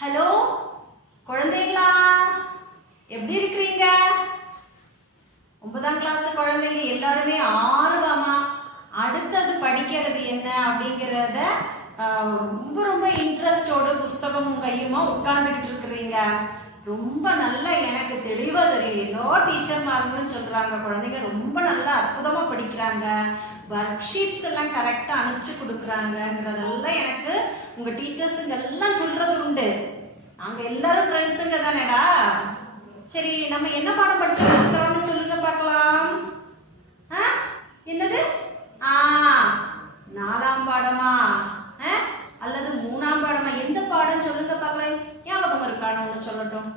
Hello குழந்தைகளா, எப்படி இருக்கிறீங்க? 9ஆம் கிளாஸ் குழந்தைங்க எல்லாருமே ஆர்வமா அடுத்தது படிக்கிறது என்ன அப்படிங்கிறத ரொம்ப ரொம்ப இன்ட்ரெஸ்டோடு புஸ்தகமும் கையுமா உட்கார்ந்துக்கிட்டு இருக்கிறீங்க. ரொம்ப நல்லா எனக்கு தெளிவா தெரியும். எல்லா டீச்சர்மார்களும் சொல்றாங்க குழந்தைங்க ரொம்ப நல்லா அற்புதமா படிக்கிறாங்க, ஒர்க் ஷீட்ஸ் எல்லாம் கரெக்டா அனுப்பிச்சு கொடுக்குறாங்கிறதெல்லாம் எனக்கு உங்க டீச்சர்ஸுங்க எல்லாம் சொல்றது உண்டு. நாங்க எல்லாரும் ஃப்ரெண்ட்ஸுங்க தானேடா. சரி, நம்ம என்ன பாடம் படிச்சு கொடுக்குறோம்னு சொல்லுங்க பார்க்கலாம். என்னது? 4ஆம் பாடமா அல்லது 3ஆம் பாடமா? எந்த பாடம் சொல்லுங்க பார்க்கலாம். ஞாபகம் இருக்கான்னு ஒன்று சொல்லட்டும்.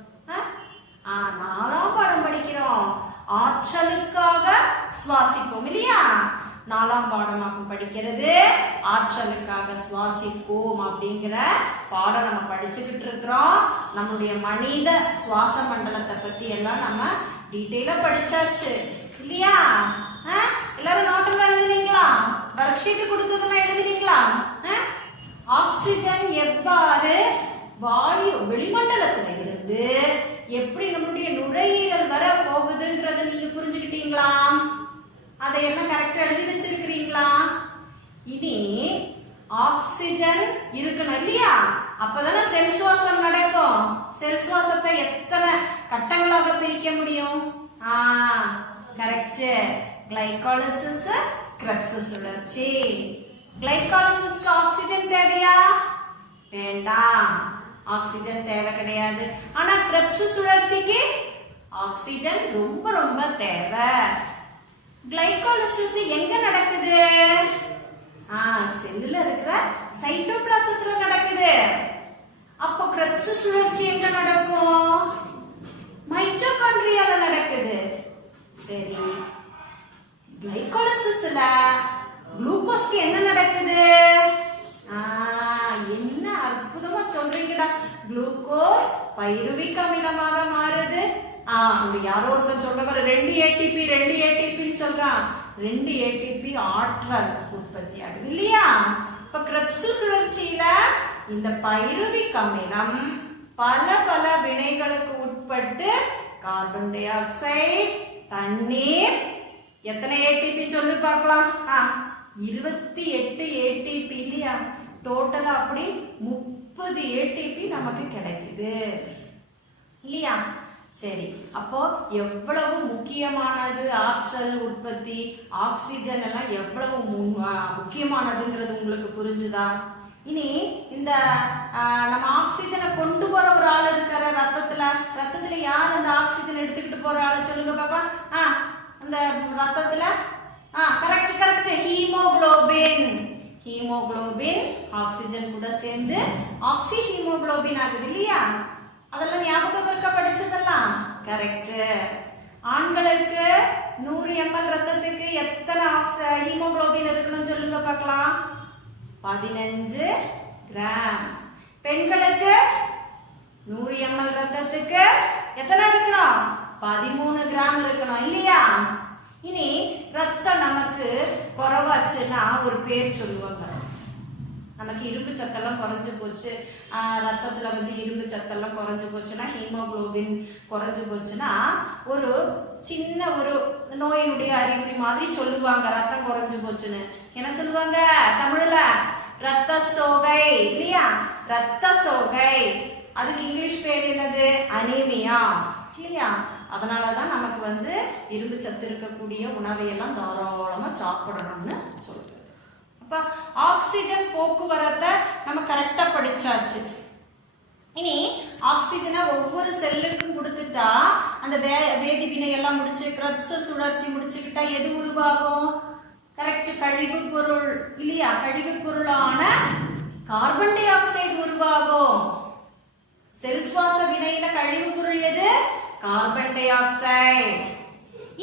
4ஆம் பாடம் படிக்கிறோம். ஆற்றலுக்காக சுவாசிப்போம் இல்லையா? 4ஆம் பாடமாக படிக்கிறது ஆற்றலுக்காக சுவாசிப்போம் அப்படிங்கிற பாடம் நம்ம படிச்சுக்கிட்டு இருக்கிறோம். நம்மளுடைய மனித சுவாச மண்டலத்தை பத்தி எல்லாம் நம்ம டீட்டெயிலா படிச்சாச்சு இல்லையா? எல்லாரும் நோட்டெல்லாம் எழுதினீங்களா? ஒர்க் ஷீட் கொடுத்ததெல்லாம் எழுதினீங்களா? ஆக்சிஜன் எவ்வாறு வாயு வெளிமண்டலத்துல இருந்து எப்படி நம்மளுடைய நுரையீரல் வர போகுதுங்கிறத நீங்க புரிஞ்சுக்கிட்டீங்களா? அதையெல்லாம் கரெக்டா எழுதி வச்சிருக்கிறீங்களா? இனி ஆக்சிஜன் இருக்கணும் இல்லையா? அப்பதானே செல் சுவாசம் நடக்கும். செல் சுவாசத்தை எத்தனை கட்டங்களாக பிரிக்க முடியும்? கரெக்ட். கிளைகாலிசிஸ், கிரெப்ஸ் சுழற்சி. கிளைகாலிசிஸ்க்கு ஆக்சிஜன் தேவையா? வேண்டாம், ஆக்சிஜன் தேவை கிடையாது. ஆனா கிரெப்ஸ் சுழற்சிக்கு ஆக்சிஜன் ரொம்ப ரொம்ப தேவை. கிளைகாலிசிஸ் எங்க நடக்குது? செல்லுல இருக்கிற சைட்டோபிளாசத்துல நடக்குது. அப்போ கிரெப்ஸ் சுழற்சி எங்க நடக்கும்? மைட்டோகாண்ட்ரியால நடக்குது. சரி, கிளைகாலிசிஸ்ல குளுக்கோஸ்க்கு என்ன நடக்குது? என்ன அற்புதமா சொல்றீங்கடா. குளுக்கோஸ் பைருவிக் அமிலமாக மாறுது. யாரோ ஒருத்தன் சொல்ற 2 ஏடிபின்னு சொல்றான். 2 ஏடிபி ஆற்றல் உற்பத்தி ஆகுது இல்லையா? இப்ப கிரெப்ஸ் சுழற்சியில இந்த பைருவிக் அமிலம் பல பல வினைகளுக்கு உட்பட்டு கார்பன் டை ஆக்சைடு, தண்ணீர், எத்தனை ஏடிபி சொல்லி பார்க்கலாம். 28 ஏடிபி இல்லையா? டோட்டலா அப்படி 30 ஏடிபி நமக்கு கிடைக்குது இல்லையா? சரி, அப்போ எவ்வளவு முக்கியமானது ஆற்றல் உற்பத்தி, ஆக்சிஜன் எல்லாம் எவ்வளவு முக்கியமானதுங்கிறது உங்களுக்கு புரிஞ்சுதா? இனி இந்த நம்ம ஆக்சிஜனை கொண்டு போற ஒரு ஆள் இருக்கிற ரத்தத்துல யார் அந்த ஆக்சிஜன் எடுத்துக்கிட்டு போற ஆளை சொல்லுங்க பார்க்கலாம். அந்த ரத்தத்துல கரெக்ட் ஹீமோகுளோபின். ஹீமோகுளோபின் ஆக்சிஜன் கூட சேர்ந்து ஆக்சி ஹீமோகுளோபின் ஆகுது இல்லையா? அதெல்லாம் ஞாபகம் இருக்க படிச்சதெல்லாம் கரெக்ட். ஆண்களுக்கு 100 ml ரத்தத்துக்கு எத்தனை ஹீமோகுளோபின் இருக்கணும் சொல்லுங்க பார்க்கலாம். 15 கிராம். பெண்களுக்கு 100 ml ரத்தத்துக்கு எத்தனை இருக்கணும்? 13 கிராம் இருக்கணும் இல்லையா? இனி ரத்தம் நமக்கு குறைவாச்சுன்னா ஒரு பேர் சொல்லுவாங்க. நமக்கு இரும்பு சத்தெல்லாம் குறைஞ்சு போச்சு, ரத்தத்துல இரும்பு சத்தெல்லாம் குறைஞ்சு போச்சுன்னா, ஹீமோகுளோபின் குறைஞ்சு போச்சுன்னா ஒரு சின்ன ஒரு நோயினுடைய அறிகுறி மாதிரி சொல்லுவாங்க. ரத்தம் குறைஞ்சு போச்சுன்னு என்ன சொல்லுவாங்க தமிழ்ல? ரத்த சோகை இல்லையா? ரத்த சோகை. அதுக்கு இங்கிலீஷ் பேர் என்னது? அனீமியா இல்லையா? அதனாலதான் நமக்கு இரும்பு சத்து இருக்கக்கூடிய உணவையெல்லாம் தாராளமா சாப்பிடணும்னு சொல்லுவாங்க. ஆக்சிஜன் போக்குவரத்தை நம்ம கரெக்டா படிச்சாச்சு. இனி ஆக்சிஜனை ஒவ்வொரு செல்லுக்கும் கொடுத்துட்டா அந்த வேதி வினை எல்லாம் முடிச்சு கிரெப்ஸ் சுழற்சி முடிச்சுக்கிட்டா எது உருவாகும்? கரெக்ட், கழிவு பொருள் இல்லையா? கழிவு பொருளான கார்பன் டை ஆக்சைடு உருவாகும். செல் சுவாச வினையில கழிவு பொருள் எது? Carbon di oxide.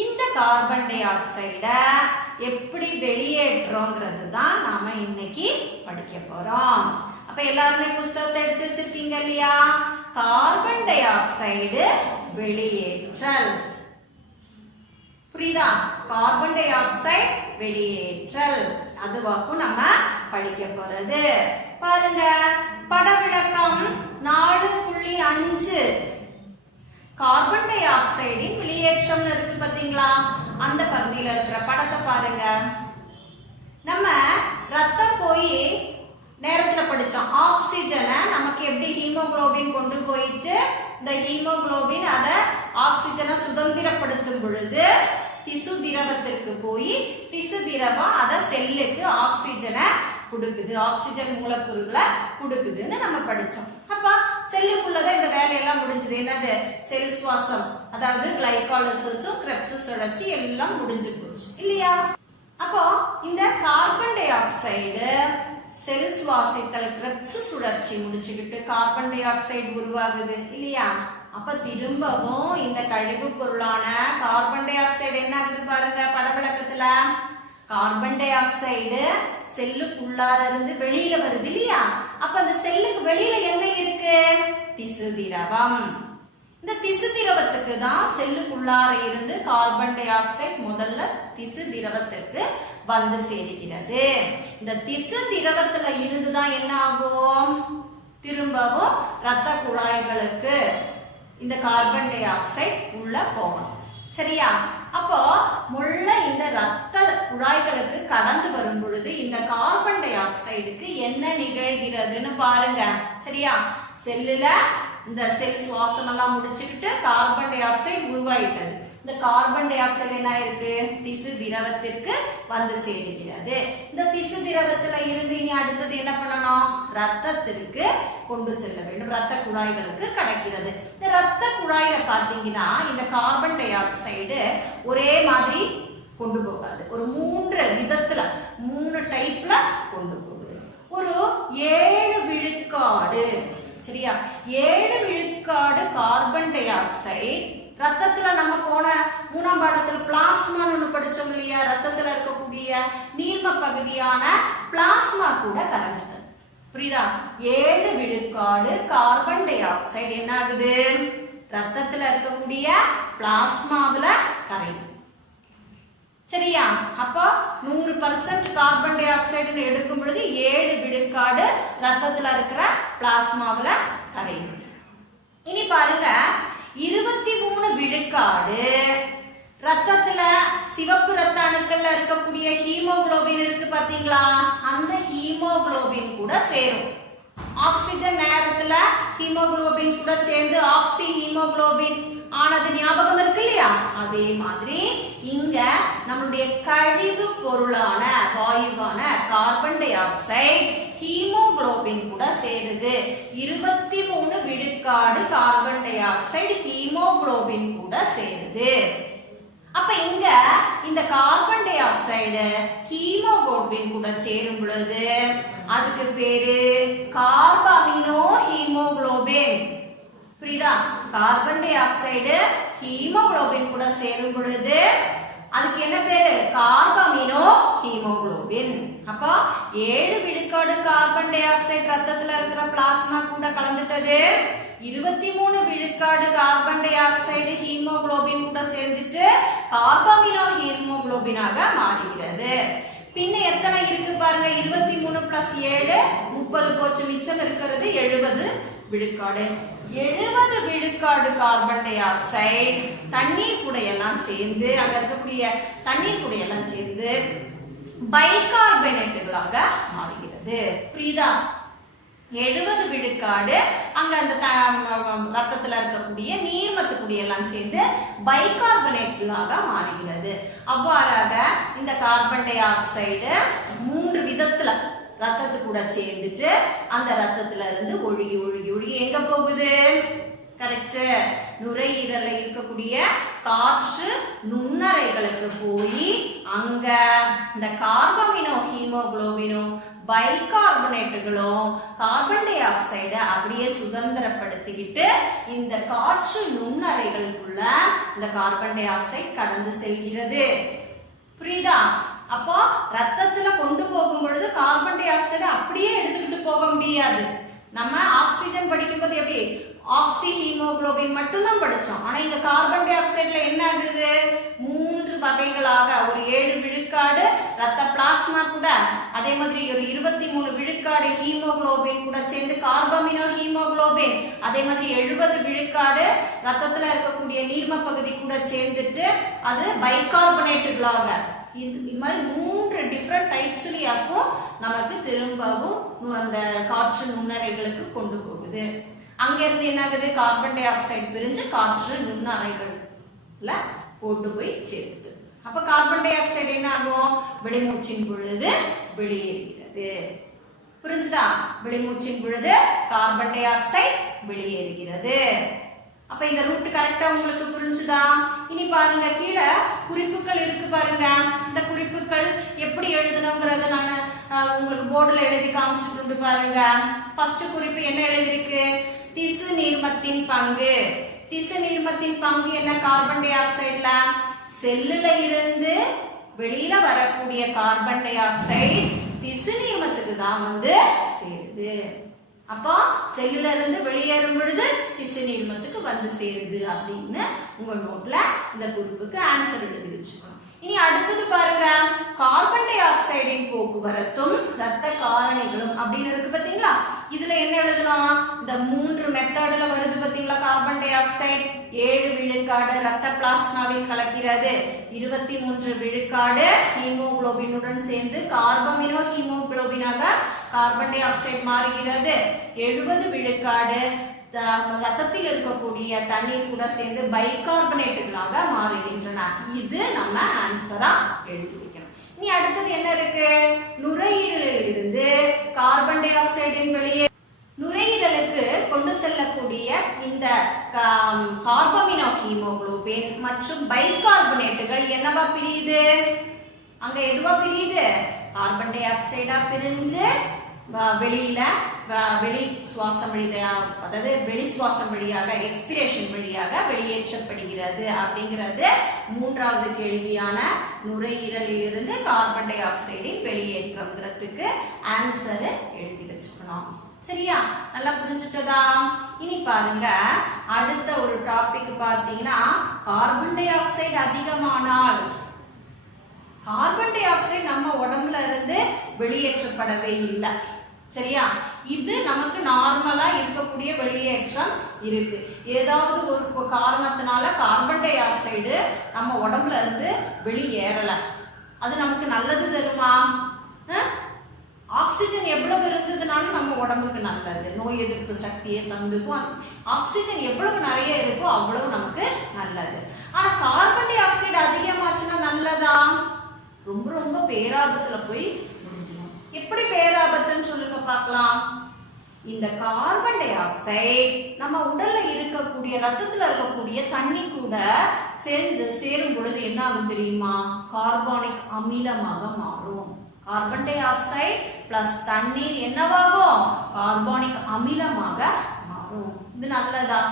இந்த கார்பன் டை ஆக்சைட எப்படி வெளியேற்றோங்கிறது தான் நாம இன்னைக்கு படிக்க போறோம். அப்ப எல்லாருமே புத்தகத்தை எடுத்து வச்சிருக்கீங்க இல்லையா? கார்பன் டை ஆக்சைடு வெளியேற்றல். புரியுதா? கார்பன் டை ஆக்சைடு வெளியேற்றல் அதுவாக்கும் நம்ம படிக்க போறது. பாருங்க, படவிளக்கம் 4.5 கார்பன் டை ஆக்சைடின் வெளியேற்றம் இருக்கு பாத்தீங்களா? அந்த பகுதியில் இருக்கிற படத்தை பாருங்க. நம்ம ரத்தம் போய் நேரத்துல படிச்சோம். ஆக்சிஜனை நமக்கு எப்படி ஹீமோகுளோபின் கொண்டு போயிட்டு இந்த ஹீமோகுளோபின் அதை ஆக்சிஜனை சுதந்திரப்படுத்தும் பொழுது திசு திரவத்திற்கு போய் திசு திரவம் அதை செல்லுக்கு ஆக்சிஜனை கொடுக்குது, ஆக்சிஜன் மூலக்கூறுகளை கொடுக்குதுன்னு நம்ம படிச்சோம். அப்ப செல்லுக்குள்ளதான் இந்த வேலையெல்லாம் முடிஞ்சது. என்னது? செல் சுவாசம், அதாவது கிளைகாலிசிஸும் கிரெப்ஸ் சுழற்சி எல்லாம் முடிஞ்சு போச்சு இல்லையா? அப்போ இந்த கார்பன் டை ஆக்சைடு செல் சுவாசித்தல் கிரெப்ஸ் சுழற்சி முடிச்சுக்கிட்டு கார்பன் டை ஆக்சைடு உருவாகுது இல்லையா? அப்ப திரும்பவும் இந்த கழிவு பொருளான கார்பன் டை ஆக்சைடு என்ன ஆகுது பாருங்க படவிளக்கத்துல. கார்பன் டை ஆக்சைடு செல்லுக்குள்ளார இருந்து வெளியில வருது இல்லையா? அப்ப அந்த செல்லுக்கு வெளியில என்ன இருக்கு? திசு திரவம். இந்த திசு திரவத்துக்கு தான் செல்லுக்குள்ளார இருந்து கார்பன் டை ஆக்சைடு முதல்ல திசு திரவத்திற்கு வந்து சேருகிறது. இந்த திசு திரவத்துல இருந்துதான் என்ன ஆகும்? திரும்பவும் இரத்த குழாய்களுக்கு இந்த கார்பன் டை ஆக்சைடு உள்ள போகும். சரியா? அப்போ முள்ள இந்த இரத்த குழாய்களுக்கு கடந்து வரும் பொழுது இந்த கார்பன் டை ஆக்சைடுக்கு என்ன நிகழ்கிறதுன்னு பாருங்க. சரியா? செல்லுல இந்த செல் சுவாசம் எல்லாம் முடிச்சுக்கிட்டு கார்பன் டை ஆக்சைடு உருவாயிட்டது. இந்த கார்பன் டை ஆக்சைடு என்ன இருக்கு? திசு திரவத்திற்கு வந்து சேருகிறது. இந்த திசு திரவத்துல இருந்து இனி அடுத்தது என்ன பண்ணணும்? ரத்தத்திற்கு கொண்டு செல்ல வேண்டும். ரத்த குழாய்களுக்கு கிடைக்கிறது. இந்த ரத்த குழாயில பாத்தீங்கன்னா இந்த கார்பன் டை ஆக்சைடு ஒரே மாதிரி கொண்டு போகாது. ஒரு 3 விதத்துல 3 டைப்ல கொண்டு போகுது. ஒரு 7 விழுக்காடு, சரியா, 7 விழுக்காடு கார்பன் டை ஆக்சைடு ரத்தத்துல நம்ம போன 3ஆம் பாடத்துல பிளாஸ்மான்னு ஒண்ணு படிச்சோம் இல்லையா? ரத்தத்துல இருக்கக்கூடிய நீர்ம பகுதியான பிளாஸ்மா கூட கரைஞ்சிட்டது. புரியுதா? 7 விழுக்காடு கார்பன் டை ஆக்சைடு என்ன ஆகுது? ரத்தத்துல இருக்கக்கூடிய பிளாஸ்மாவுல கரையுது. சரியா? அப்போ 100% கார்பன் டை ஆக்சைடு எடுக்கும் பொழுது 7 விழுக்காடு ரத்தத்துல இருக்கிற பிளாஸ்மாவுல கரையுது. இனி பாருங்க, 23 விழுக்காடு ரத்தத்துல சிவப்பு ரத்த அணுக்கள்ல இருக்கக்கூடிய ஹீமோகுளோபின் இருக்கு பாத்தீங்களா? அந்த ஹீமோகுளோபின் கூட சேரும். ஆக்சிஜன் நேரத்துல ஹீமோகுளோபின் கூட சேர்ந்து ஆக்சி ஹீமோகுளோபின் ஆனது ஞாபகம் இருக்கு இல்லையா? அதே மாதிரி இங்க நம்மளுடைய கழிவு பொருளான வாயுவான கார்பன் டை ஆக்சைடு ஹீமோகுளோபின் கூட சேருது. 23 விழுக்காடு கார்பன் டை ஆக்சைடு ஹீமோகுளோபின் கூட சேருது. அப்ப இங்க இந்த கார்பன் டை ஆக்சைடு ஹீமோகுளோபின் கூட சேரும் பொழுது அதுக்கு பேரு கார்பமினோ ஹீமோகுளோபின். புரியுதா? கார்பன் டை ஆக்சைடு ஹீமோகுளோபின் கூட சேரும் பொழுது அதுக்கு என்ன பேரு? Carbamino haemoglobin. அப்போ 7 விழுக்காடு கார்பன் டை ஆக்சைடு ரத்தத்துல இருக்கிற பிளாஸ்மா கூட கலந்துட்டது. 23 விழுக்காடு கார்பன் டை ஆக்சைடு ஹீமோகுளோபின் கூட சேர்ந்துட்டு கார்பமினோ ஹீமோகுளோபினாக மாறுகிறது. பின்ன எத்தனை இருக்கு பாருங்க? 23 + 7 30 போச்சு. மிச்சம் இருக்கிறது 70 விழுக்காடு. 70 விழுக்காடு கார்பன் டை ஆக்சைடு தண்ணீர் கூட எல்லாம் சேர்ந்து, அங்க இருக்கக்கூடிய தண்ணீர் கூட எல்லாம் சேர்ந்து பைகார்பனேட்டுகளாக மாறுகிறது. புரியுதா? 70 விழுக்காடு அங்க அந்த ரத்தத்துல இருக்கக்கூடிய நீர்மத்து கூடிய எல்லாம் சேர்ந்து பைகார்பனேட்டுகளாக மாறுகிறது. அவ்வாறாக இந்த கார்பன் டை ஆக்சைடு 3 விதத்துல ரத்தத்து கூட சேர்ந்துட்டு அந்த ரத்தத்துல இருந்து ஒழுகி ஒழுகி ஒழுகி எங்க போகுது? கரெக்ட், நுரையீரல்ல இருக்கக்கூடிய காற்று நுண்ணறைகளுக்கு போய் அங்க இந்த கார்பமினோ ஹீமோகுளோபினும் பைகார்பனேட்டுகளும் கார்பன் டை ஆக்சைடை அப்படியே சுதந்திரப்படுத்திக்கிட்டு இந்த காற்று நுண்ணறைகளுக்குள்ள இந்த கார்பன் டை ஆக்சைடு கடந்து செல்கிறது. புரியுதா? அப்போ ரத்தத்துல கொண்டு போகும் பொழுது கார்பன் டை ஆக்சைடு அப்படியே எடுத்துக்கிட்டு போக முடியாது. நம்ம ஆக்சிஜன் படிக்கும்போது எப்படி ஆக்சி ஹீமோகுளோபின் மட்டும் தான் படிச்சோம். ஆனா இந்த கார்பன் டை ஆக்சைடுல என்ன ஆகுது? 3 வகைகளாக ஒரு 7 விழுக்காடு ரத்த பிளாஸ்மா கூட, அதே மாதிரி ஒரு 23 விழுக்காடு ஹீமோகுளோபின் கூட சேர்ந்து கார்பமினோ ஹீமோகுளோபின், அதே மாதிரி 70 விழுக்காடு ரத்தத்துல இருக்கக்கூடிய நீர்ம பகுதி கூட சேர்ந்துட்டு அது பைகார்பனேட்டுகளாக இது மாதிரி 3 டிஃப்ரெண்ட் டைப்ஸ்லயாக்கும் நமக்கு திரும்பவும் அந்த காற்று நுண்ணறைகளுக்கு கொண்டு போகுது. அங்கிருந்து என்ன ஆகுது, கார்பன் டை ஆக்சைடு பிரிஞ்சு காற்று நுண்ணறைகள்ல கொண்டு போய் சேருது. அப்ப கார்பன் டை ஆக்சைடு என்ன ஆகும், வெளிமூச்சின் பொழுது வெளியேறுகிறது. புரிஞ்சுதா? வெளிமூச்சின் பொழுது கார்பன் டை ஆக்சைடு வெளியேறுகிறது. அப்ப இந்த ரூட் கரெக்டா உங்களுக்கு புரிஞ்சுதா? இனி பாருங்க, கீழே குறிப்புகள் இருக்கு பாருங்க. இந்த குறிப்புகள் எப்படி எழுதணுங்கிறத நான் உங்களுக்கு போர்டுல எழுதி காமிச்சிட்டு பாருங்க. ஃபர்ஸ்ட் குறிப்பு என்ன எழுதிருக்கு, திசு நீர்மத்தின் பங்கு. திசு நீர்மத்தின் பங்கு என்ன, கார்பன் டை ஆக்சைடுல செல்லுல இருந்து வெளியில வரக்கூடிய கார்பன் டை ஆக்சைடு திசு நீர்மத்துக்கு தான் சேருது. அப்போ செல்லுல இருந்து வெளியேறும் பொழுது திசு நீர்மத்துக்கு சேருது அப்படின்னு உங்க நோட்ல இந்த குறிப்புக்கு ஆன்சர் எழுதி வச்சுக்கணும். இனி அடுத்தது பாருங்க, கார்பன் டை ஆக்சைடின் போக்குவரத்தும் இரத்த காரணிகளும் அப்படின்னு இருக்கு பாத்தீங்களா. இதுல என்ன எழுதணும், இந்த 3 மெத்தட்ல வருது பாத்தீங்களா. கார்பன் டை ஆக்சைடு 7 விழுக்காடு ரத்த பிளாஸ்மாவில் கலக்கிறது, 23 விழுக்காடு ஹீமோகுளோபினுடன் சேர்ந்து கார்பமினோ ஹீமோகுளோபினாக கார்பன் டை ஆக்சைடு மாறுகிறது, 70 விழுக்காடு ரத்தத்தில் இருக்கக்கூடிய தண்ணீர் கூட சேர்ந்து பைகார்பனேட்டுகளாக மாறுகின்றன. இது நம்ம ஆன்சரா எழுதி வைக்கணும். இனி அடுத்தது என்ன இருக்கு, நுரையீரலில் இருந்து கார்பன் டை ஆக்சைடின் வெளியே நுரையீரலுக்கு கொண்டு செல்லக்கூடிய இந்த கார்பமினோ ஹீமோகுளோபின் மற்றும் பைகார்பனேட்டுகள் என்னவா பிரியுது, அங்க எதுவா பிரியுது, கார்பன் டை ஆக்சைடா பிரிஞ்சு வெளியில வெளி சுவாசம் வழியாக, அதாவது வெளி சுவாசம் வழியாக எக்ஸ்பிரேஷன் வழியாக வெளியேற்றப்படுகிறது. அப்படிங்கிறது 3வது கேள்வியான நுரையீரலில் இருந்து கார்பன் டை ஆக்சைடின் வெளியேற்றம்ங்கிறதுக்கு ஆன்சர் எழுதி வச்சுக்கணும். சரியா? நல்லா புரிஞ்சுட்டதா? இனி பாருங்க, அடுத்த ஒரு டாபிக் பார்த்தீங்கன்னா, கார்பன் டை ஆக்சைடு அதிகமானால் கார்பன் டை ஆக்சைடு நம்ம உடம்புல இருந்து வெளியேற்றப்படவே இல்லை. சரியா? இது நமக்கு நார்மலா இருக்கக்கூடிய வெளியேற்றம் இருக்கு. ஏதாவது ஒரு காரணத்தினால கார்பன் டை ஆக்சைடு நம்ம உடம்புல இருந்து வெளியேறல, அது நமக்கு நல்லது தருமா? ஆக்சிஜன் எவ்வளவு இருந்ததுனாலும் நம்ம உடம்புக்கு நல்லது, நோய் எதிர்ப்பு சக்தியை தந்துக்கும். ஆக்சிஜன் எவ்வளவு நிறைய இருக்கோ அவ்வளவு நமக்கு நல்லது. ஆனா கார்பன் டை ஆக்சைடு அதிகமாச்சுன்னா நல்லதா? ரொம்ப ரொம்ப பேராபத்துல போய் முடிஞ்சிடும். எப்படி பேராபத்துன்னு சொல்லுங்க பார்க்கலாம். இந்த கார்பன் டை ஆக்சைடு நம்ம உடல்ல இருக்கக்கூடிய ரத்தத்துல இருக்கக்கூடிய தண்ணி கூட சேரும் பொழுது என்ன ஆகும் தெரியுமா? கார்பானிக் அமிலமாக மாறும். கார்பன் டை ஆக்சைடு பிளஸ் தண்ணீர் என்னவாகும்? கார்பானிக் அமிலமாக மாறும். இது நல்லதா?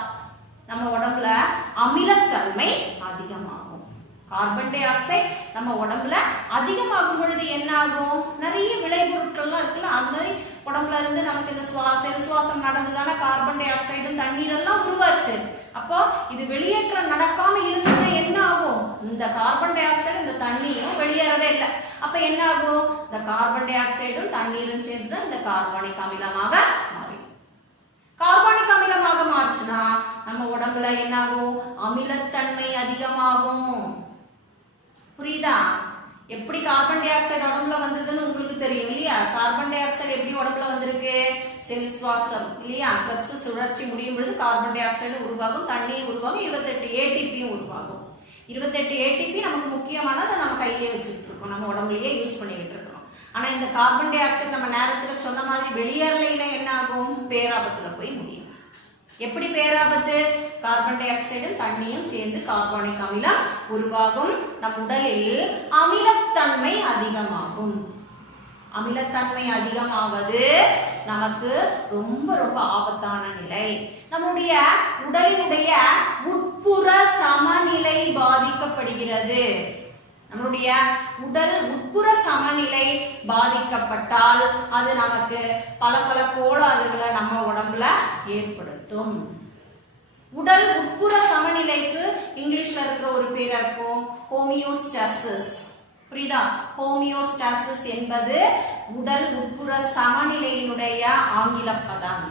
நம்ம உடம்புல அமிலத்தன்மை அதிகமாகும். கார்பன் டை ஆக்சைடு நம்ம உடம்புல அதிகமாகும் பொழுது என்ன ஆகும்? நிறைய விளைபொருட்கள்லாம் இருக்குல்ல, அது மாதிரி உடம்புல இருந்து நமக்கு இந்த சுவாசம் நடந்துதானே கார்பன் டை ஆக்சைடும் தண்ணீரெல்லாம் உருவாச்சு. அப்போ இது வெளியேற்றம் நடக்காம இருந்ததுன்னா என்ன ஆகும்? இந்த கார்பன் டை ஆக்சைடு இந்த தண்ணீரும் வெளியேறவே இல்லை. அப்ப என்ன ஆகும்? இந்த கார்பன் டை ஆக்சைடும் தண்ணீரும் சேர்ந்து இந்த கார்பானிக் அமிலமாக மாறும். கார்பானிக் அமிலமாக மாறுச்சுன்னா நம்ம உடம்புல என்ன ஆகும்? அமிலத்தன்மை அதிகமாகும். புரியுதா? எப்படி கார்பன் டை ஆக்சைடு உடம்புல வந்ததுன்னு உங்களுக்கு தெரியும் இல்லையா? கார்பன் டை ஆக்சைடு எப்படி உடம்புல வந்திருக்கு? செல் சுவாசம் இல்லையா? கிரெப்ஸ் சுழற்சி முடியும் பொழுது கார்பன் டை ஆக்சைடு உருவாகும், தண்ணீர் உருவாகும், 28 ஏடிபியும் உருவாகும். 28 ஏடிபி நமக்கு முக்கியமானது, நம்ம கையிலே வச்சுட்டு இருக்கோம், நம்ம உடம்புலயே யூஸ் பண்ணிக்கிட்டு இருக்கோம். ஆனா இந்த கார்பன் டை ஆக்சைடு நம்ம நேரத்துல சொன்ன மாதிரி வெளியேறலைன்னா என்ன ஆகும்? பேராபத்துல போய் முடியும். எப்படி பேராபத்து? கார்பன் டை ஆக்சைடு தண்ணியும் சேர்ந்து கார்பானிக் அமிலம் உருவாகும். நம் உடலில் அமிலத்தன்மை அதிகமாகும். அமிலத்தன்மை அதிகமாவது நமக்கு ரொம்ப ரொம்ப ஆபத்தான நிலை. நம்முடைய உடலினுடைய உட்புற சமநிலை பாதிக்கப்படுகிறது. நம்முடைய உடல் உட்புற சமநிலை பாதிக்கப்பட்டால் அது நமக்கு பல பல கோளாறுகளை நம்ம உடம்புல ஏற்படுத்தும். உடல் உட்புற சமநிலைக்கு இங்கிலீஷ்ல இருக்கிற ஒரு பேரா இருக்கும் ஹோமியோஸ்டாசிஸ். புரியுதா? ஹோமியோஸ்டாசிஸ் என்பது உடல் உட்புற சமநிலையினுடைய ஆங்கில பதம்.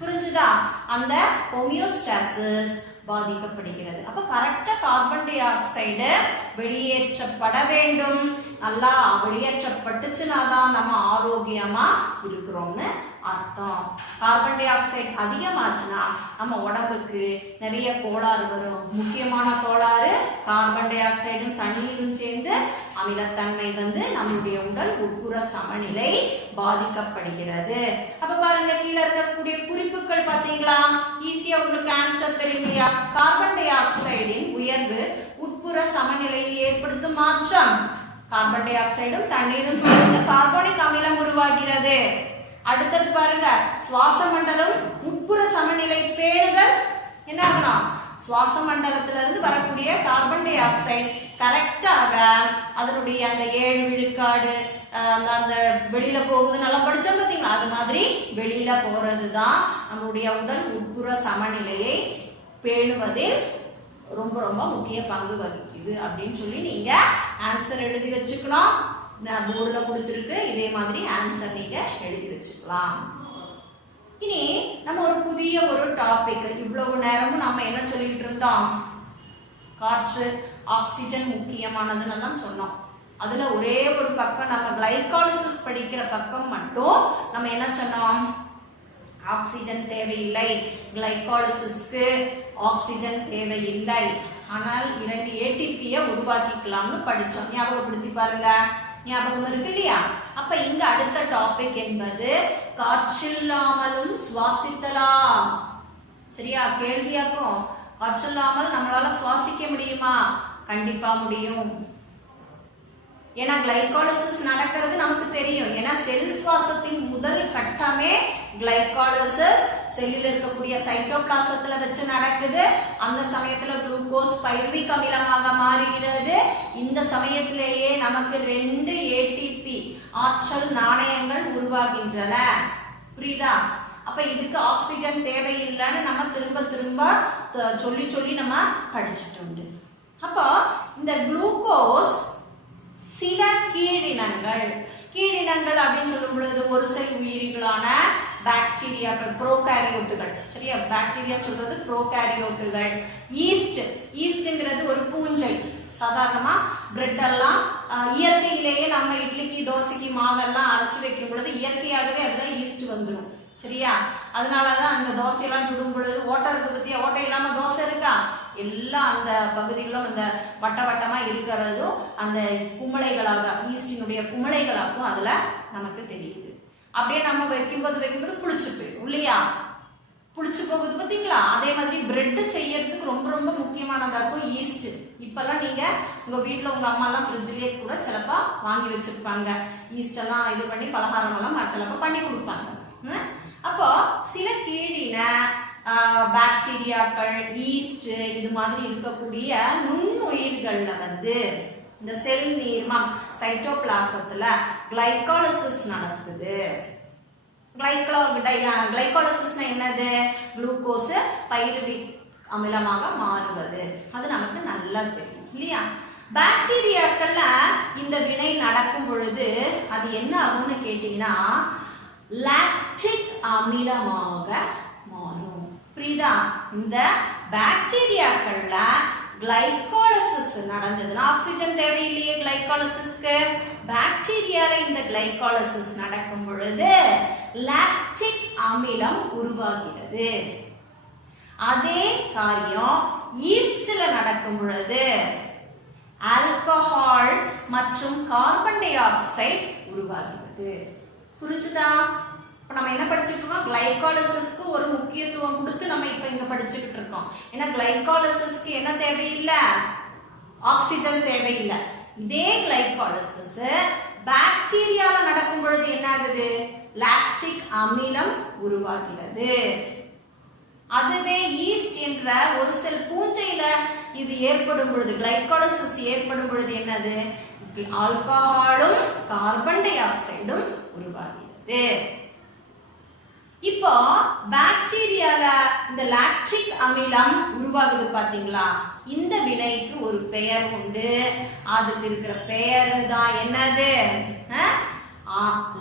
புரிஞ்சுதா? அந்த ஹோமியோஸ்டாசிஸ் பாதிக்கப்படுகிறது. அப்ப கரெக்டா கார்பன் டை ஆக்சைடு வெளியேற்றப்பட வேண்டும். நல்லா வெளியேற்றப்பட்டுச்சுன்னா தான் நம்ம ஆரோக்கியமா இருக்கிறோம்னு அர்த்தம். கார்பன் டை ஆக்சைடு அதிகமாச்சுன்னா நம்ம உடம்புக்கு நிறைய கோளாறு வரும். முக்கியமான கோளாறு கார்பன் டை ஆக்சைடும் தண்ணீரும் சேர்ந்து அமிலத்தன்மை வந்து நம்மளுடைய உடல் உட்புற சமநிலை பாதிக்கப்படுகிறது. அப்ப பாருங்க, கீழே இருக்கக்கூடிய குறிப்புகள் பாத்தீங்களா? ஈஸியா உங்களுக்கு ஆன்சர் தெரியுமையா? கார்பன் டை ஆக்சைடின் உயர்வு உட்புற சமநிலையில் ஏற்படுத்தும் மாற்றம். கார்பன் டை ஆக்சைடும் தண்ணீரும் சேர்ந்து கார்போனிக் அமிலம் உருவாகிறது. அடுத்தது பாருங்க, சுவாச மண்டலம் உட்புற சமநிலை பேணுதல். என்ன ஆகணும்? சுவாச மண்டலத்துல இருந்து வரக்கூடிய கார்பன் டை ஆக்சைடு கரெக்டாக அதனுடைய அந்த 7 விழுக்காடு அந்த வெளியில போகுது. நல்லா படிச்சோம் பார்த்தீங்களா? அது மாதிரி வெளியில போறதுதான் நம்மளுடைய உடல் உட்புற சமநிலையை பேணுவதில் ரொம்ப ரொம்ப முக்கிய பங்கு வகிக்குது அப்படின்னு சொல்லி நீங்க ஆன்சர் எழுதி வச்சுக்கணும். நான் போர்டுல கொடுத்துருக்கு, இதே மாதிரி ஆன்சர் நீங்க எழுதி வச்சுக்கலாம். இனி நம்ம ஒரு புதிய ஒரு டாபிக், இவ்வளவு நேரமும் நம்ம என்ன சொல்லிட்டு இருந்தோம்? காற்று, ஆக்சிஜன் முக்கியமானதுன்னு தான் சொன்னோம். அதுல ஒரே ஒரு பக்கம் நம்ம கிளைகாலிசிஸ் படிக்கிற பக்கம் மட்டும் நம்ம என்ன சொன்னோம்? ஆக்சிஜன் தேவையில்லை, கிளைகாலிசிஸ்க்கு ஆக்சிஜன் தேவையில்லை, ஆனால் 2 ஏடிபியை உருவாக்கிக்கலாம்னு படிச்சோம். ஞாபகப்படுத்தி பாருங்க. ஞாபகம் இருக்கு இல்லையா? அப்ப இங்க அடுத்த டாபிக் என்பது காற்றில்லாமலும் சுவாசித்தலாம். சரியா? கேள்வியாக்கும், காற்றில்லாமல் நம்மளால சுவாசிக்க முடியுமா? கண்டிப்பா முடியும். ஏன்னா கிளைகாலிசிஸ் நடக்கிறது நமக்கு தெரியும். ஏன்னா செல் சுவாசத்தின் முதல் கட்டமே கிளைகாலிசிஸ் செல்லில் இருக்கக்கூடிய சைட்டோபிளாசத்துல வச்சு நடக்குது. அந்த சமயத்துல குளுக்கோஸ் பைருவிக் அமிலமாக மாறுகிறது. இந்த சமயத்திலேயே நமக்கு 2 ஏடிபி ஆற்றல் நாணயங்கள் உருவாகின்றன. புரியுதா? அப்ப இதுக்கு ஆக்சிஜன் தேவையில்லைன்னு நம்ம திரும்ப திரும்ப சொல்லி சொல்லி நம்ம படிச்சுட்டு. அப்போ இந்த குளுக்கோஸ் சில கீழினங்கள் அப்படின்னு சொல்லும் பொழுது ஒரு செல் உயிரிகளான பாக்டீரியாக்கள், புரோகாரியோட்டுகள். சரியா? பாக்டீரியா சொல்றது புரோகாரியோட்டுகள். ஈஸ்ட்ங்கிறது ஒரு பூஞ்சை. சாதாரணமா பிரெட் எல்லாம் இயற்கையிலேயே நம்ம இட்லிக்கு தோசைக்கு மாவெல்லாம் அரைச்சு வைக்கும் பொழுது இயற்கையாகவே அதுல ஈஸ்ட் வந்துடும். சரியா? அதனாலதான் அந்த தோசையெல்லாம் சுடும் பொழுது ஓட்டை இருக்கு பத்தியா? ஓட்டை இல்லாம தோசை இருக்கா? எல்லாம் அந்த பகுதிகளும் அந்த வட்ட வட்டமா இருக்கிறதும் அந்த குமிழைகளாக, ஈஸ்டினுடைய குமிழைகளாகவும் அதுல நமக்கு தெரியுது. அப்படியே நம்ம வைக்கும்போது புளிச்சு போயிடும் இல்லையா? புளிச்சு போகுது பார்த்தீங்களா? அதே மாதிரி பிரெட் செய்யறதுக்கு ரொம்ப ரொம்ப முக்கியமானதாகும் ஈஸ்ட். இப்பெல்லாம் நீங்க உங்க வீட்டுல உங்க அம்மா எல்லாம் ஃப்ரிட்ஜ்லயே கூட சிலப்பா வாங்கி வச்சிருப்பாங்க. ஈஸ்ட் எல்லாம் இது பண்ணி பலகாரம் எல்லாம் சிலப்பா பண்ணி கொடுப்பாங்க. அப்போ சில கீழின பாக்டீரியாக்கள், ஈஸ்ட் இது மாதிரி இருக்கக்கூடிய நுண்ணுயிர்கள்ல வந்து இந்த செல் நீர்மம் சைட்டோபிளாசத்துல கிளைகாலிசிஸ் நடக்குது. கிளைகாலிசிஸ்னா என்னது? குளுக்கோஸ் பைருவிக் அமிலமாக மாறுவது. அது நமக்கு நல்லா தெரியும் இல்லையா? பாக்டீரியாக்கள்ல இந்த வினை நடக்கும் பொழுது அது என்ன ஆகும்னு கேட்டீங்கன்னா லாக்டிக் அமிலமாக மாறும். புரியுதா? இந்த பாக்டீரியாக்கள்ல கிளைகாலிசிஸ் நடந்ததுன்னா ஆக்சிஜன் தேவையில்லையே கிளைகாலிசிஸ்க்கு. பாக்டீரியால இந்த கிளைகாலிசிஸ் நடக்கும் பொழுது லாக்டிக் அமிலம் உருவாகிறது. அதே காரியம் ஈஸ்ட்ல நடக்கும் பொழுது ஆல்கஹால் மற்றும் கார்பன் டை ஆக்சைடு உருவாகிறது. புரிஞ்சுதா? இப்ப நம்ம என்ன படிச்சுட்டு இருக்கோம்? கிளைகாலிசிஸ்க்கு ஒரு முக்கியத்துவம் கொடுத்து நம்ம இப்ப இங்க படிச்சுக்கிட்டு இருக்கோம். ஏன்னா கிளைகாலிசிஸ்க்கு என்ன தேவையில்லை? ஆக்சிஜன் தேவையில்லை. இதே கிளைகாலிசிஸ் பாக்டீரியால நடக்கும் பொழுது என்ன ஆகுது? லாக்டிக் அமிலம் உருவாகிறது. அதுவே ஈஸ்ட் என்ற ஒரு செல் பூஞ்சையில இது ஏற்படும் பொழுது, கிளைகாலிசிஸ் ஏற்படும் பொழுது என்னது? ஆல்கஹாலும் கார்பன் டை ஆக்சைடும் உருவாகிறது. இப்போ பாக்டீரியால இந்த லாக்டிக் அமிலம் உருவாகுது பாத்தீங்களா? இந்த வினைக்கு ஒரு பெயர் உண்டு. அதுக்கு இருக்கிற பெயர் தான் என்னது?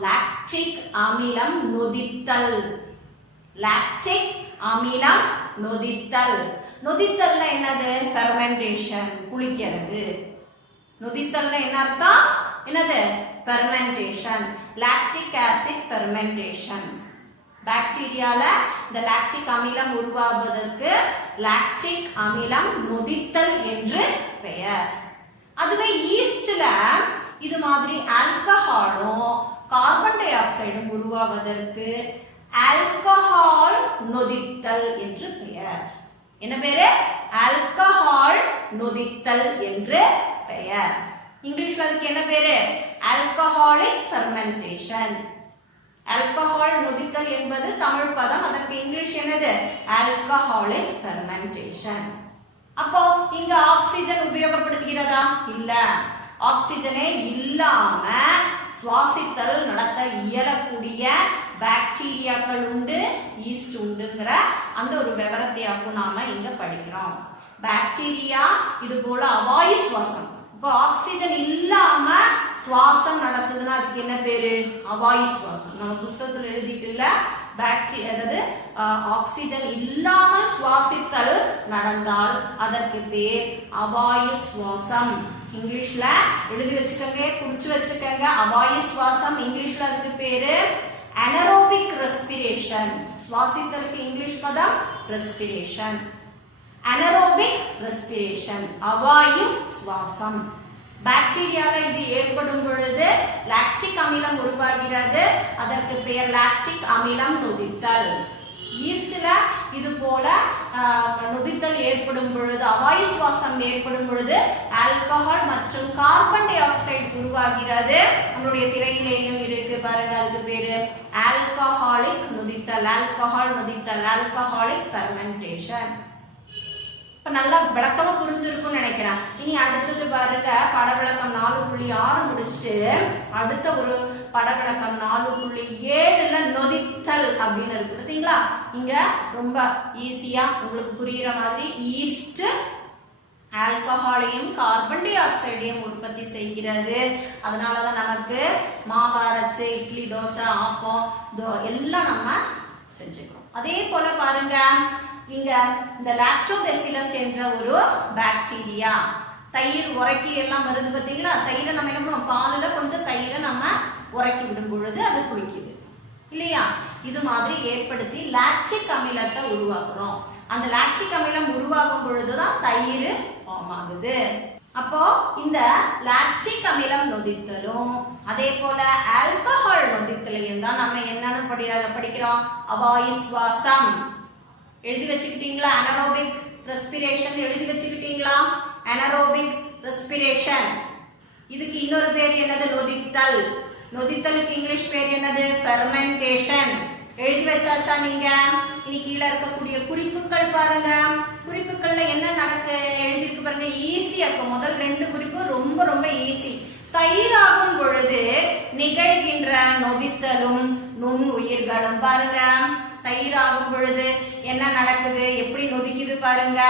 லாக்டிக் அமிலம் நொதித்தல். லாக்டிக் அமிலம் நொதித்தல். நொதித்தல்னா என்னது? ஃபெர்மெண்டேஷன், குளிக்கிறது. நொதித்தல்னா என்ன அர்த்தம்? என்னது? ஃபெர்மெண்டேஷன். Lactic acid fermentation. பாக்டீரியால இந்த லாக்டிக் அமிலம் உருவாவதற்கு லாக்டிக் அமிலம் நொதித்தல் என்று பெயர். அதுவே ஈஸ்ட்ல இது மாதிரி ஆல்கஹாலும் கார்பன் டை ஆக்சைடும் உருவாவதற்கு ஆல்கஹால் நொதித்தல் என்று பெயர். என்ன பேரு? ஆல்கஹால் நொதித்தல் என்று பெயர். இங்கிலீஷ்ல அதுக்கு என்ன பேரு? Alcoholic fermentation. ஆல்கஹால் நொதித்தல் என்பது தமிழ் பதம். அதற்கு இங்கிலீஷ் என்னது? Alcoholic fermentation. அப்போ இங்க ஆக்சிஜன் உபயோகப்படுத்துகிறதா? இல்ல. ஆக்சிஜனே இல்லாம சுவாசித்தல் நடத்த இயலக்கூடிய பாக்டீரியாக்கள் உண்டு, ஈஸ்ட் உண்டுங்கிற அந்த ஒரு விவரத்தையாக்கும் நாம இங்க படிக்கிறோம். பாக்டீரியா இது போல அவாயு சுவாசம். இப்போ ஆக்சிஜன் இல்லாம சுவாசம் நடத்துதுன்னா அதுக்கு என்ன பேரு? அவாயு சுவாசம். நம்ம புஸ்தகத்தில் எழுதிட்டு இல்ல, பாக்டீரியா அதாவது ஆக்சிஜன் இல்லாமல் சுவாசித்தல் நடந்தால் அதற்கு பேர் அவாயு சுவாசம். இங்கிலீஷ்ல எழுதி வச்சுக்கோங்க, குறிச்சு வச்சுக்கோங்க. அவாயு சுவாசம் இங்கிலீஷ்ல அதுக்கு பேரு அனரோபிக் ரெஸ்பிரேஷன். சுவாசித்தலுக்கு இங்கிலீஷ் பதம் ரெஸ்பிரேஷன். அனரோபிக் ரெஸ்பிரேஷன், அவாயு சுவாசம். பாக்டீரியால இது ஏற்படும் பொழுது லாக்டிக் அமிலம் உருவாகிறது. அதற்கு பெயர் லாக்டிக் அமிலம் நொதித்தல். ஈஸ்ட்ல இது போல நொதித்தல் ஏற்படும் பொழுது, அவாயு சுவாசம் ஏற்படும் பொழுது ஆல்கஹால் மற்றும் கார்பன் டை ஆக்சைடு உருவாகிறது. நம்மளுடைய திரையிலேயும் இருக்கு பாருங்க, அதுக்கு பேரு ஆல்கஹாலிக் நொதித்தல். ஆல்கஹால் நொதித்தல், ஆல்கஹாலிக் ஃபெர்மெண்டேஷன். இப்ப நல்லா விளக்கமா புரிஞ்சிருக்கும்னு நினைக்கிறேன். இனி அடுத்தது பாருங்க, படவிளக்கம் 4.6 முடிச்சுட்டு அடுத்த ஒரு படவிளக்கம் 4.7ல நொதித்தல் அப்படின்னு இருக்கு பாத்தீங்களா? இங்க ரொம்ப ஈஸியா உங்களுக்கு புரியுற மாதிரி ஈஸ்ட் ஆல்கஹாலையும் கார்பன் டை ஆக்சைடையும் உற்பத்தி செய்கிறது. அதனாலதான் நமக்கு மாவாரச்சு, இட்லி, தோசை, ஆப்பம் எல்லாம் நம்ம செஞ்சுக்கிறோம். அதே போல பாருங்க, இங்க இந்த லாக்டோபெசிலஸ் என்ற ஒரு பாக்டீரியா, தயிர் உரைக்கி எல்லாம் வருது பார்த்தீங்களா? தயிரை நம்ம என்ன பண்ணுவோம்? பாலுல கொஞ்சம் தயிரை நம்ம உரைக்கி விடும் பொழுது அது குளிக்குது இல்லையா? இது மாதிரி ஏற்படுத்தி லாக்டிக் அமிலத்தை உருவாக்குறோம். அந்த லாக்டிக் அமிலம் உருவாகும் பொழுதுதான் தயிர் ஃபார்ம் ஆகுது. அப்போ இந்த லாக்டிக் அமிலம் நொதித்தலும் அதே போல ஆல்கஹால் நொதித்தலையும் தான் நம்ம என்னன்னு படிக்கிறோம்? அவாயு சுவாசம். எழுதி வச்சுக்கிட்டீங்களா? அனரோபிக் ரெஸ்பிரேஷன் எழுதி வச்சுக்கிட்டீங்களா? Anaerobic respiration. இதுக்கு இன்னொரு பேர் என்னது? நொதித்தல். நொதித்தலுக்கு இங்கிலீஷ் பேர் என்னது? ஃபெர்மெண்டேஷன். எழுதி வச்சாச்சா நீங்க? இனி கீழே இருக்கக்கூடிய குறிப்புகள் பாருங்க. குறிப்புகள்ல என்ன நடக்கு எழுதிருக்கு பாருங்க. ஈஸியா இருக்கும். முதல் 2 குறிப்பு ரொம்ப ரொம்ப ஈஸி. தயிராகும் பொழுது நிகழ்கின்ற நொதித்தலும் நுண் உயிர்களும் பாருங்க. தயிராகும் பொழுது என்ன நடக்குது? எப்படி நொதிக்குது பாருங்க.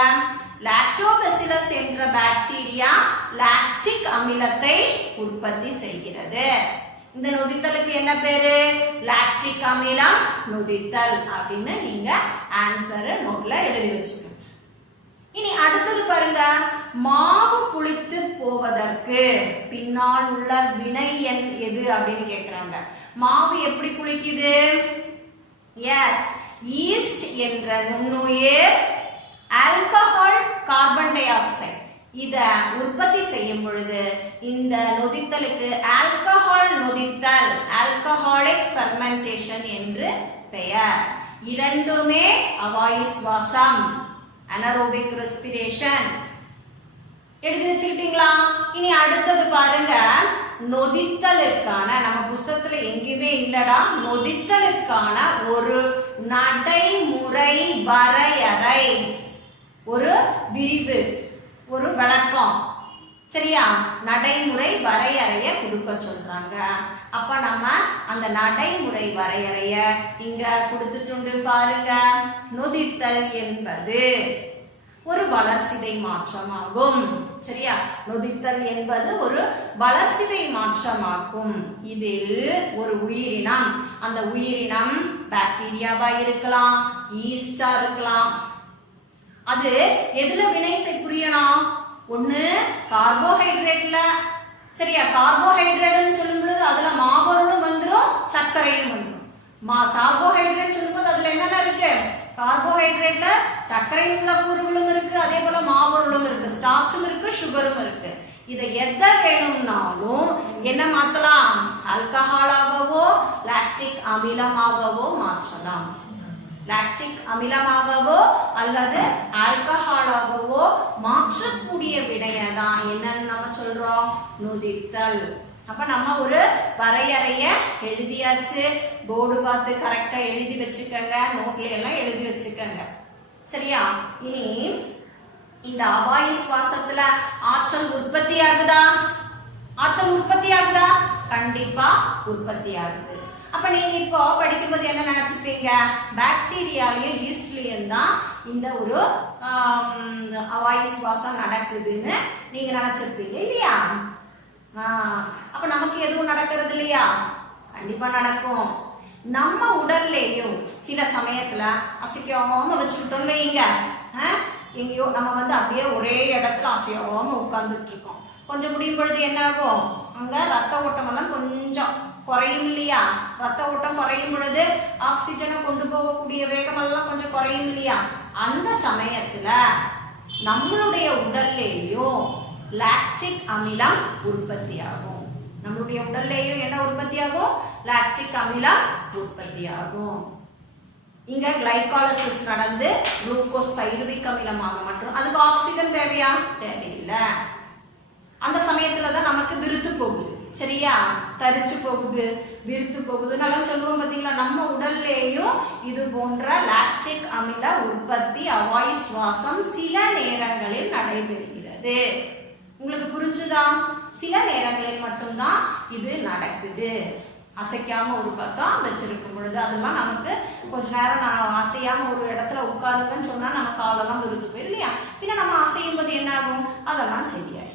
லாக்டோபெசிலஸ் என்ற பாக்டீரியா லாக்டிக் அமிலத்தை உற்பத்தி செய்கிறது. இந்த நொதித்தலுக்கு என்ன பேரு? லாக்டிக் அமிலம் நொதித்தல் அப்படின்னு நீங்க ஆன்சர் நோட்ல எழுதி வச்சுக்கணும். இனி அடுத்தது பாருங்க, மாவு புளித்து போவதற்கு பின்னால் உள்ள வினை எது அப்படின்னு கேக்குறாங்க. மாவு எப்படி புளிக்குது? எஸ், ஈஸ்ட் என்ற நுண்ணுயிர் ஆல்கஹால் கார்பன் டை ஆக்சைடு இத உற்பத்தி செய்யும் பொழுது இந்த நொதித்தலுக்கு ஆல்கஹால் நொதித்தல், ஆல்கஹாலிக் ஃபெர்மெண்டேஷன் என்று பெயர். இரண்டுமே அவாயு சுவாசம், அனரோபிக் ரெஸ்பிரேஷன். எழுதி வச்சுக்கிட்டீங்களா? இனி அடுத்தது பாருங்க, நொதித்தலுக்கான நம்ம புத்தகத்துல எங்கேயுமே இல்லடா, நொதித்தலுக்கான ஒரு நடைமுறை வரையறை, ஒரு விரிவு, ஒரு விளக்கம். சரியா? நடைமுறை வரையறைய கொடுக்க சொல்றாங்க. அப்ப நம்ம அந்த நடைமுறை வரையறைய இங்க கொடுத்துட்டு பாருங்க. நொதித்தல் என்பது ஒரு வளர்சிதை மாற்றமாகும். சரியா? நொதித்தல் என்பது ஒரு வளர்சிதை மாற்றமாகும். இதில் ஒரு உயிரினம், அந்த உயிரினம் பாக்டீரியாவா இருக்கலாம், ஈஸ்டா இருக்கலாம். அது எதுல வினை புரியணும்? ஒண்ணு கார்போஹைட்ரேட்ல. சரியா? கார்போஹைட்ரேட்னு சொல்லும் பொழுது அதுல மாபொருளும் வந்துரும், சர்க்கரையும் வந்துரும். கார்போஹைட்ரேட் சொல்லும்போது அதுல என்னென்ன இருக்கு? கார்போஹைட்ரேட்ல சர்க்கரை உள்ள கூறுகளும் இருக்கு, அதே போல மாபொருளும் இருக்கு, ஸ்டார்ச்சும் இருக்கு, சுகரும் இருக்கு. இதை எதை வேணும்னாலும் என்ன மாத்தலாம்? ஆல்கஹாலாகவோ லாக்டிக் அமிலமாகவோ மாற்றலாம். லாக்டிக் அமிலமாகவோ அல்லது ஆல்கஹாலாகவோ மாற்றக்கூடிய வினையை தான் என்னன்னு நம்ம சொல்றோம்? நொதித்தல். அப்ப நம்ம ஒரு வரையறைய எழுதியாச்சு. போர்டு பார்த்து கரெக்டா எழுதி வச்சுக்கோங்க, நோட்ல எல்லாம் எழுதி வச்சுக்கோங்க. சரியா? இனி இந்த அவாயு சுவாசத்துல ஆற்றல் உற்பத்தி ஆகுதா? ஆற்றல் உற்பத்தி ஆகுதா? கண்டிப்பா உற்பத்தி ஆகுது. அப்ப நீங்க இப்போ படிக்கும்போது என்ன நினைச்சுப்பீங்க? பாக்டீரியாலையும் ஈஸ்ட்லயும் தான் இந்த ஒரு அவாயு சுவாசம் நடக்குதுன்னு நீங்க நினைச்சிருப்பீங்க இல்லையா? அப்ப நமக்கு எதுவும் நடக்கிறது இல்லையா? கண்டிப்பா நடக்கும். நம்ம உடல்லையும் சில சமயத்துல அசைக்காம வச்சுக்கிட்டோம் வைங்க, எங்கேயோ நம்ம அப்படியே ஒரே இடத்துல அசையாம உட்கார்ந்துட்டு இருக்கோம். கொஞ்சம் முடியும் பொழுது என்ன ஆகும்? அங்க ரத்த ஓட்டம் எல்லாம் கொஞ்சம் குறையும் இல்லையா? ரத்த ஓட்டம் குறையும் பொழுது ஆக்சிஜனை கொண்டு போகக்கூடிய வேகம் எல்லாம் கொஞ்சம் குறையும் இல்லையா? அந்த சமயத்துல நம்மளுடைய உடல்லையும் லாக்டிக் அமிலம் உற்பத்தி ஆகும். நம்மளுடைய உடல்லையும் என்ன உற்பத்தி ஆகும்? லாக்டிக் அமிலம் உற்பத்தி ஆகும். இங்க கிளைகாலிசிஸ் நடந்து குளுக்கோஸ் பைருவிக் அமிலமாக மற்றும் அதுக்கு ஆக்சிஜன் தேவையா? தேவையில்லை. அந்த சமயத்துலதான் நமக்கு விருத்து போகுது. சரியா? தரிச்சு போகுது, விருத்து போகுது நல்லா சொல்லுவோம் பாத்தீங்களா? நம்ம உடல்லேயும் இது போன்ற லாக்டிக் அமில உற்பத்தி அவாயு சுவாசம் சில நேரங்களில் நடைபெறுகிறது. உங்களுக்கு புரிஞ்சுதா? சில நேரங்களில் மட்டும்தான் இது நடக்குது. அசைக்காம ஒரு பக்கம் வச்சிருக்கும் பொழுது அதெல்லாம் நமக்கு கொஞ்ச நேரம் அசையாம ஒரு இடத்துல உட்காருங்கன்னு சொன்னா நம்ம காலெல்லாம் விருது போயிடும் இல்லையா? பின்ன நம்ம அசையும் போது என்ன ஆகும்? அதெல்லாம் சரியாயிடும்.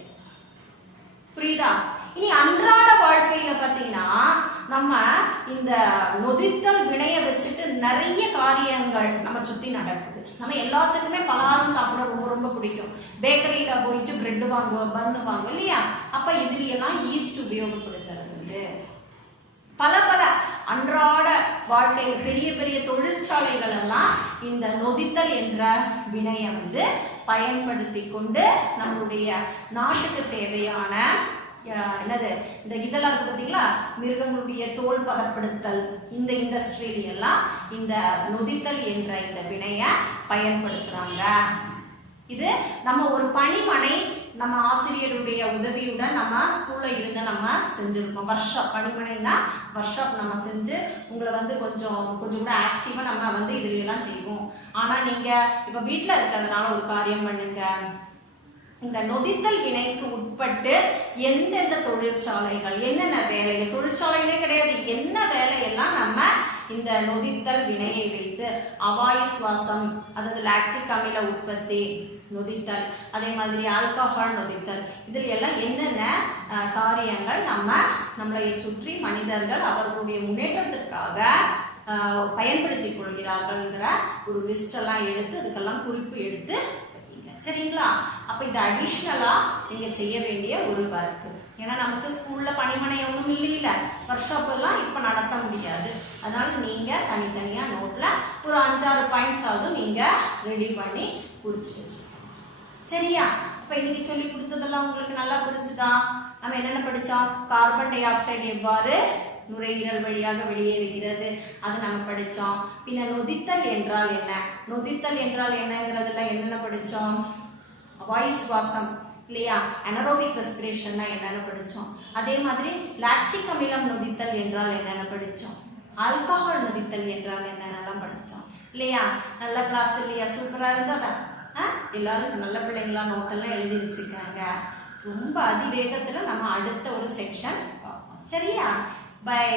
புரியுதா? இனி அன்றாட வாழ்க்கையில பாத்தீங்கன்னா நம்ம இந்த நொதித்தல் வினைய வச்சுட்டு நிறைய காரியங்கள் நம்ம சுத்தி நடக்குது. நம்ம எல்லாத்துக்குமே பலகாரம் சாப்பிட ரொம்ப ரொம்ப பிடிக்கும். பேக்கரியில போயிட்டு பிரெட் வாங்குவோம், பன்னு வாங்குவோம் இல்லையா? அப்ப இதுலயெல்லாம் ஈஸ்ட் உபயோகப்படுத்துறது. பல பல அன்றாட வாழ்க்கையில பெரிய பெரிய தொழிற்சாலைகள் எல்லாம் இந்த நொதித்தல் என்ற வினையை பயன்படுத்தி கொண்டு நம்மளுடைய நாட்டுக்கு தேவையான என்னது இந்த இதெல்லாம் இருக்கு பார்த்தீங்களா? மிருகங்களுடைய தோல் பதப்படுத்தல், இந்த இண்டஸ்ட்ரியில எல்லாம் இந்த நொதித்தல் என்ற இந்த வினையை பயன்படுத்துறாங்க. இது நம்ம ஒரு பணிமனை நம்ம ஆசிரியருடைய உதவியுடன் நம்ம ஸ்கூல்ல இருந்து நம்ம செஞ்சிருப்போம். வர்க்ஷாப், பணிமனைனா வர்க்ஷாப் நம்ம செஞ்சு உங்களை கொஞ்சம் கூட ஆக்டிவா நம்ம இதுல எல்லாம் செய்வோம். ஆனா நீங்க இப்ப வீட்டுல இருக்கிறதுனால ஒரு காரியம் பண்ணுங்க. இந்த நொதித்தல் வினைக்கு உட்பட்டு எந்தெந்த தொழிற்சாலைகள் என்னென்ன வேலைகள், தொழிற்சாலைகளே கிடையாது, என்ன வேலையெல்லாம் நம்ம இந்த நொதித்தல் வினையை வைத்து அவாயு சுவாசம், அதாவது லாக்டிக் அமில உற்பத்தி நொதித்தல், அதே மாதிரி ஆல்கஹால் நொதித்தல், இதில் எல்லாம் என்னென்ன காரியங்கள் நம்மளை சுற்றி மனிதர்கள் அவர்களுடைய முன்னேற்றத்திற்காக பயன்படுத்தி கொள்கிறார்கள்ங்கிற ஒரு லிஸ்ட் எல்லாம் எடுத்து அதுக்கெல்லாம் குறிப்பு எடுத்து சரிங்களா? அப்ப இது அடிஷ்னலா நீங்க செய்ய வேண்டிய ஒரு ஒர்க். ஏன்னா நமக்கு ஸ்கூல்ல பணிமனை ஒன்றும் இல்லையில, ஒர்க்ஷாப் எல்லாம் இப்ப நடத்த முடியாது. அதனால நீங்க தனித்தனியா நோட்ல ஒரு 5-6 பாயிண்ட்ஸ் ஆகுது நீங்க ரெடி பண்ணி குறிச்சு வச்சுக்கணும். சரியா? அப்ப இன்னைக்கு சொல்லி கொடுத்ததெல்லாம் உங்களுக்கு நல்லா புரிஞ்சுதா? நம்ம என்னென்ன படிச்சோம்? கார்பன் டை ஆக்சைடு எவ்வாறு நுரையீரல் வழியாக வெளியேறுகிறது, அது நம்ம படிச்சோம். பின்ன நொதித்தல் என்றால் என்ன, நொதித்தல் என்றால் என்னங்கிறதுல என்னென்ன படிச்சோம்? வாயு சுவாசம் இல்லையா? அனரோபிக் ரெஸ்பிரேஷன்னா என்னென்ன படிச்சோம். அதே மாதிரி லாக்டிக் அமிலம் நொதித்தல் என்றால் என்னென்ன படிச்சோம். ஆல்கஹால் நொதித்தல் என்றால் என்னென்னலாம் படிச்சோம் இல்லையா? நல்ல கிளாஸ் இல்லையா? சூப்பரா இருந்ததா? எல்லாரும் நல்ல பிள்ளைங்களா நோட்டெல்லாம் எழுதி வச்சுக்காங்க. ரொம்ப அதிவேகத்தில் நம்ம அடுத்த ஒரு செக்ஷன் பார்ப்போம். சரியா? பை.